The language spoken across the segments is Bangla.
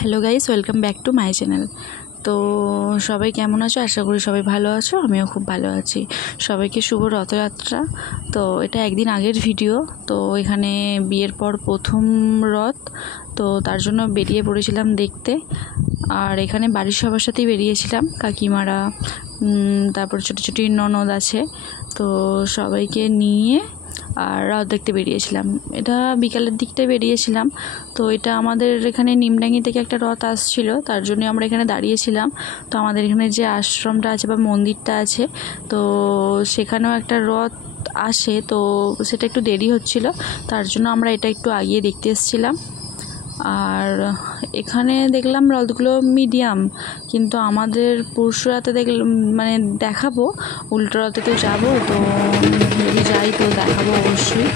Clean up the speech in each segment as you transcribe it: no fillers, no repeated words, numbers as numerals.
Hello guys, welcome back to my channel. তো সবাই কেমন আছো? আশা করি সবাই ভালো আছো। আমিও খুব ভালো আছি। সবাইকে শুভ রথযাত্রা। তো এটা একদিন আগের ভিডিও। তো এখানে বিয়ের পর প্রথম রথ, তো তার জন্য বেরিয়ে পড়েছিলাম দেখতে। আর এখানে বাড়ির সবার সাথেই বেরিয়েছিলাম, কাকিমারা, তারপর ছোটো ছোটো ননদ আছে, তো সবাইকে নিয়ে আর রথ দেখতে বেরিয়েছিলাম। এটা বিকালের দিকটায় বেরিয়েছিলাম। তো এটা আমাদের এখানে নিমডাঙ্গি থেকে একটা রথ আসছিল, তার জন্য আমরা এখানে দাঁড়িয়েছিলাম। তো আমাদের এখানে যে আশ্রমটা আছে বা মন্দিরটা আছে, তো সেখানেও একটা রথ আসে, তো সেটা একটু দেরি হচ্ছিল, তার জন্য আমরা এটা একটু আগিয়ে দেখতে এসেছিলাম। আর এখানে দেখলাম রথগুলো মিডিয়াম, কিন্তু আমাদের পরশু রাতে দেখলাম, মানে দেখাবো, উল্টো রথে তো যাবো, তো যদি যাই তো দেখাবো অবশ্যই।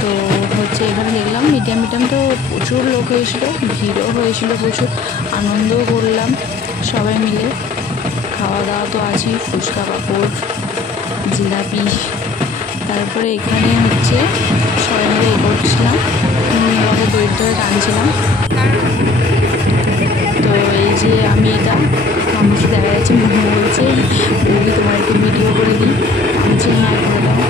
তো হচ্ছে এখানে দেখলাম মিডিয়াম, তো প্রচুর লোক হয়েছিল, ভিড়ও হয়েছিল প্রচুর, আনন্দও করলাম সবাই মিলে। খাওয়া দাওয়া তো আছেই, ফুচকা, পাঁপড়, জিলাপি। তারপরে এখানে হচ্ছে সবাই মিলে করছিলাম, আমাদের দই ধরে টানছিলাম। তো এই যে আমি এটা মানুষকে দেখা যাচ্ছে, মনে বলছে বৌদি তোমার একটু ভিডিও করে দিই। আমি যে হ্যাঁ করে দাও।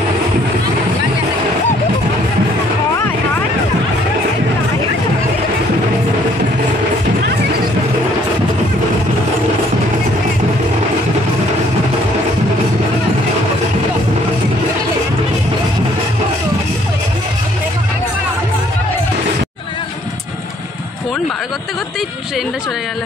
ফোন বার করতে করতেই ট্রেনটা চলে গেল।